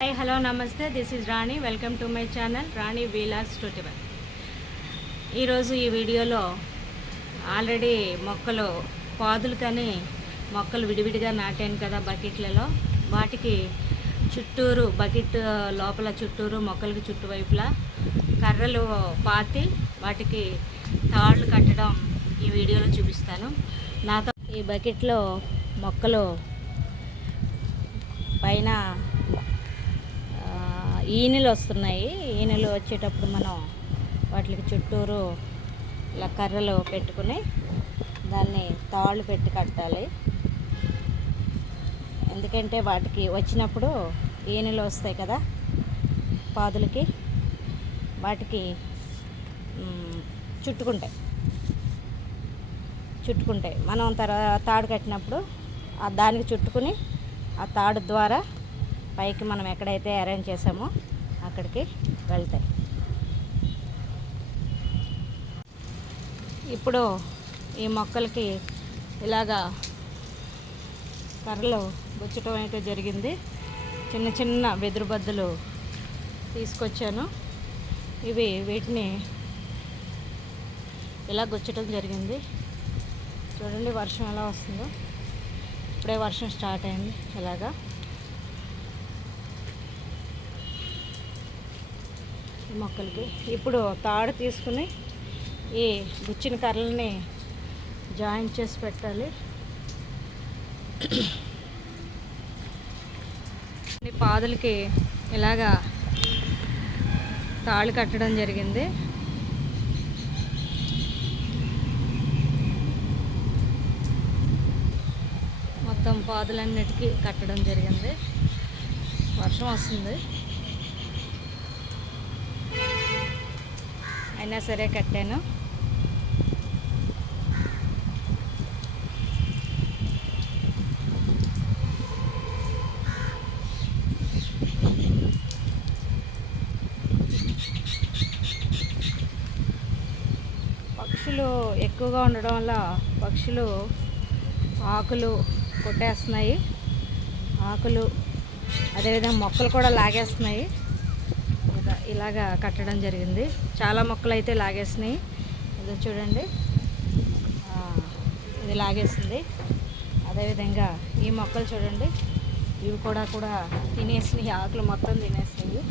Hi hello నమస్తే, this is Rani. Welcome to my channel Rani vlogs 21. ఈరోజు ఈ వీడియోలో ఆల్రెడీ మొక్కలు పాదులు కానీ మొక్కలు విడివిడిగా నాటాను కదా బకెట్లలో. వాటికి చుట్టూరు బకెట్ లోపల చుట్టూరు మొక్కలకి చుట్టువైపులా కర్రలు పాతి వాటికి తాళ్ళు కట్టడం ఈ వీడియోలో చూపిస్తాను. నాతో ఈ బకెట్లో మొక్కలు పైన ఈనెలు వస్తున్నాయి. ఈనెలు వచ్చేటప్పుడు మనం వాటికి చుట్టూరు ఇలా కర్రలు పెట్టుకుని దాన్ని తాళ్ళు పెట్టి కట్టాలి. ఎందుకంటే వాటికి వచ్చినప్పుడు ఈనెలు వస్తాయి కదా పాదులకి, వాటికి చుట్టుకుంటాయి. మనం తాడు కట్టినప్పుడు దానికి చుట్టుకుని ఆ తాడు ద్వారా పైకి మనం ఎక్కడైతే అరేంజ్ చేసామో అక్కడికి వెళ్తాయి. ఇప్పుడు ఈ మొక్కలకి ఇలాగా కర్రలు గుచ్చటం అయితే జరిగింది. చిన్న చిన్న వెదురు బద్దలు తీసుకొచ్చాను. వీటిని ఇలా గుచ్చటం జరిగింది. చూడండి వర్షం ఎలా వస్తుందో. ఇప్పుడే వర్షం స్టార్ట్ అయింది. ఇలాగా మొక్కలకి ఇప్పుడు తాడు తీసుకుని ఈ గుచ్చిన కర్రలని జాయింట్ చేసి పెట్టాలి. పాదులకి ఇలాగా తాళ్ళు కట్టడం జరిగింది. మొత్తం పాదులన్నిటికీ కట్టడం జరిగింది. వర్షం వస్తుంది అయినా సరే కట్టాను. పక్షులు ఎక్కువగా ఉండడం వల్ల పక్షులు ఆకులు కొట్టేస్తున్నాయి. ఆకులు అదేవిధంగా మొక్కలు కూడా లాగేస్తున్నాయి. ఇలాగా కట్టడం జరిగింది. చాలా మొక్కలు అయితే లాగేసినాయి. ఇది చూడండి, ఇది లాగేసింది. అదేవిధంగా ఈ మొక్కలు చూడండి, ఇవి కూడా తినేసినాయి. ఆకులు మొత్తం తినేసినాయి.